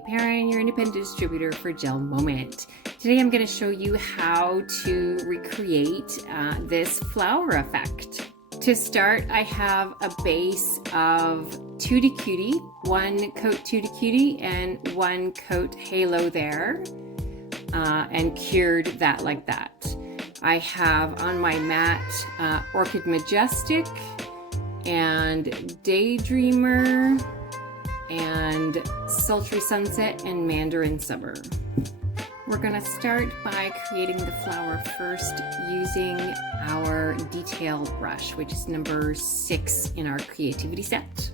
Stephanie Perrin, your independent distributor for GelMoment. Today I'm going to show you how to recreate this flower effect. To start, I have a base of Tutie Cutie, one coat Tutie Cutie and one coat Halo there, and cured that like that. I have on my mat Orchid Majestique and Daydreamer and Sultry Sunset and Mandarin Summer. We're gonna start by creating the flower first using our detail brush, which is number 6 in our creativity set.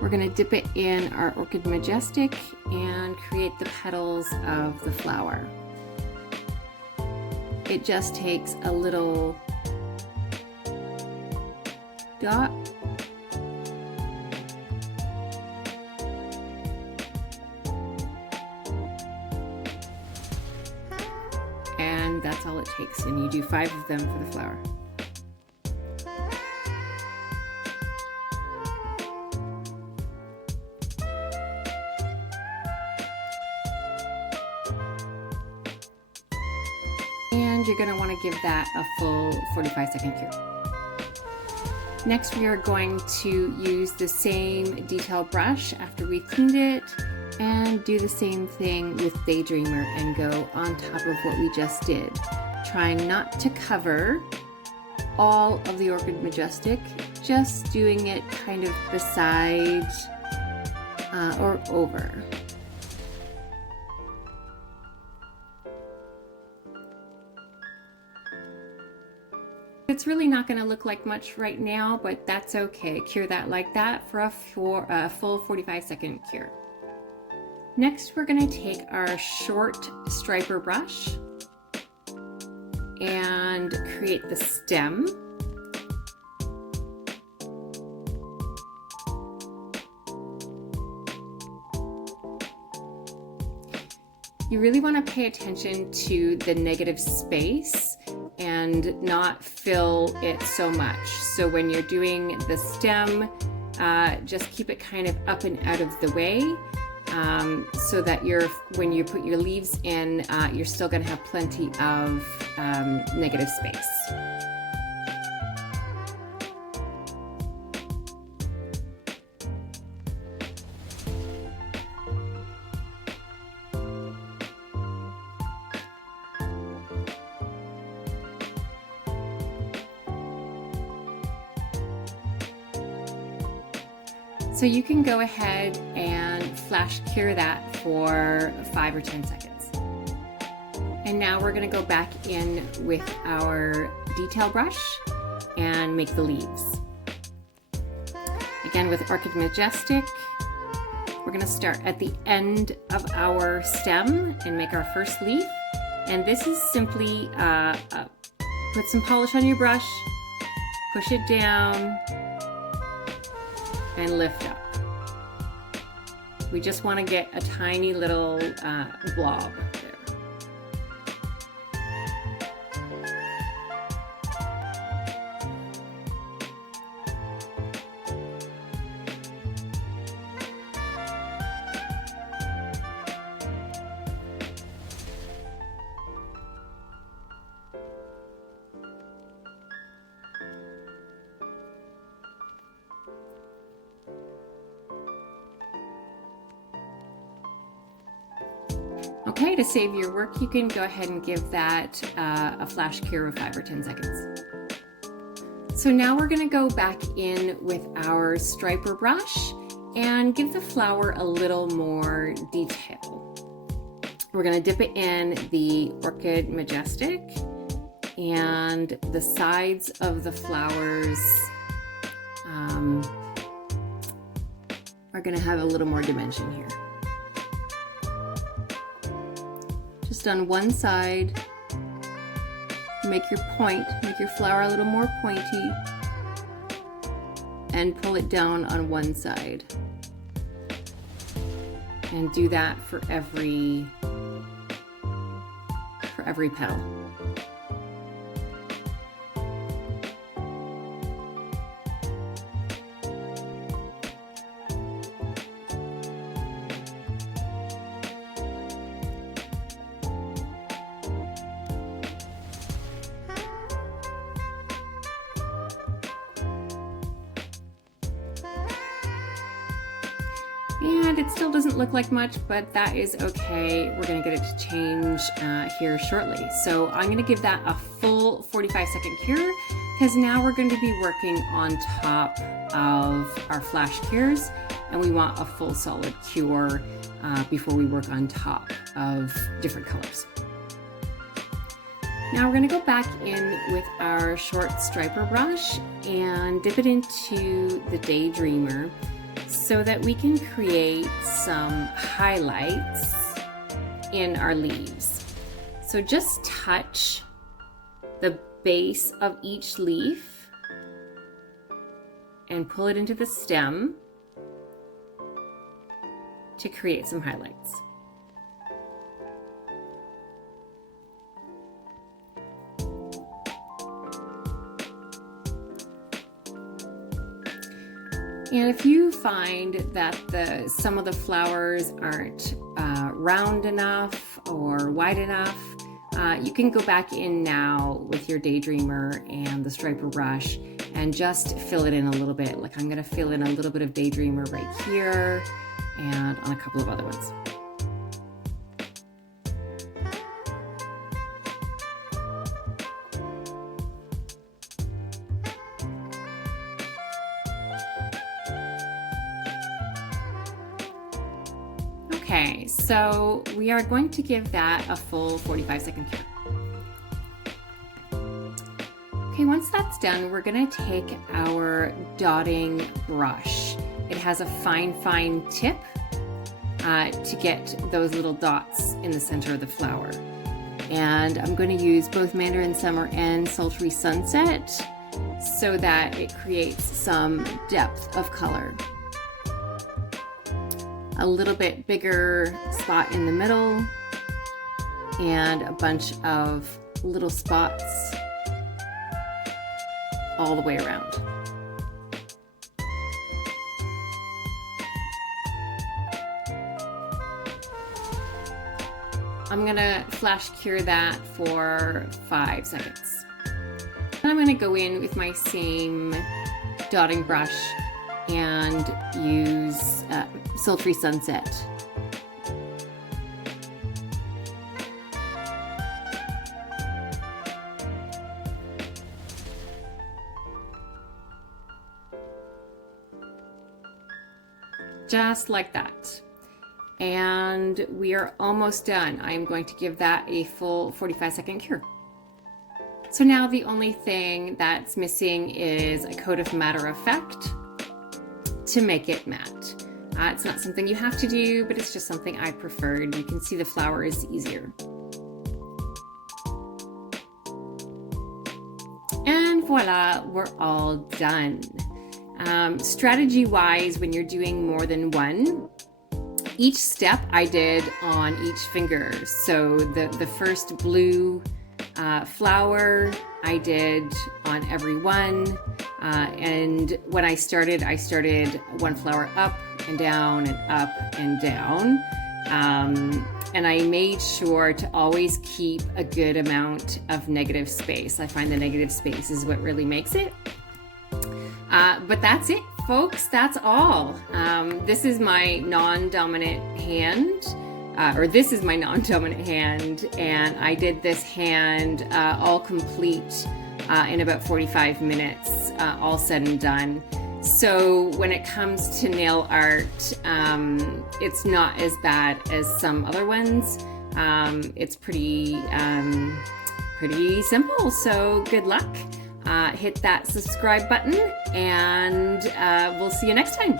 We're gonna dip it in our Orchid Majestique and create the petals of the flower. It just takes a little dot and that's all it takes, and you do 5 of them for the flower. And you're going to want to give that a full 45-second cure. Next, we are going to use the same detail brush after we cleaned it and do the same thing with Daydreamer and go on top of what we just did, trying not to cover all of the Orchid Majestique, just doing it kind of beside or over. It's really not going to look like much right now, but that's okay. Cure that like that for a full 45-second cure. Next, we're going to take our short striper brush and create the stem. You really want to pay attention to the negative space and not fill it so much. So when you're doing the stem, just keep it kind of up and out of the way, so that when you put your leaves in, you're still going to have plenty of negative space. So you can go ahead and flash cure that for 5 or 10 seconds. And now we're going to go back in with our detail brush and make the leaves. Again with Orchid Majestique, we're going to start at the end of our stem and make our first leaf. And this is simply put some polish on your brush, push it down, and lift up. We just want to get a tiny little blob there. Okay, to save your work, you can go ahead and give that a flash cure of 5 or 10 seconds. So now we're going to go back in with our striper brush and give the flower a little more detail. We're going to dip it in the Orchid Majestique, and the sides of the flowers are going to have a little more dimension here. Just on one side, make your flower a little more pointy, and pull it down on one side. And do that for every petal. And it still doesn't look like much, but that is okay. We're gonna get it to change here shortly. So I'm gonna give that a full 45-second cure, because now we're going to be working on top of our flash cures, and we want a full solid cure before we work on top of different colors. Now we're going to go back in with our short striper brush and dip it into the Daydreamer so that we can create some highlights in our leaves. So just touch the base of each leaf and pull it into the stem to create some highlights. And if you find that some of the flowers aren't round enough or wide enough, you can go back in now with your Daydreamer and the striper brush and just fill it in a little bit. Like I'm going to fill in a little bit of Daydreamer right here and on a couple of other ones. Okay, so we are going to give that a full 45-second cure. Okay, once that's done, we're gonna take our dotting brush. It has a fine tip to get those little dots in the center of the flower. And I'm going to use both Mandarin Summer and Sultry Sunset so that it creates some depth of color. A little bit bigger spot in the middle and a bunch of little spots all the way around. I'm gonna flash cure that for 5 seconds. Then I'm gonna go in with my same dotting brush and use Sultry Sunset. Just like that. And we are almost done. I'm going to give that a full 45-second cure. So now the only thing that's missing is a coat of Matter Effect to make it matte. It's not something you have to do, but it's just something I preferred. You can see the flower is easier. And voila, we're all done. Strategy-wise, when you're doing more than one, each step I did on each finger. So the first blue flower I did on every one. And when I started one flower up and down and up and down. And I made sure to always keep a good amount of negative space. I find the negative space is what really makes it. But that's it, folks. That's all. This is my non-dominant hand. This is my non-dominant hand, and I did this hand all complete in about 45 minutes, all said and done. So when it comes to nail art, it's not as bad as some other ones. It's pretty simple, so good luck. Hit that subscribe button, and we'll see you next time.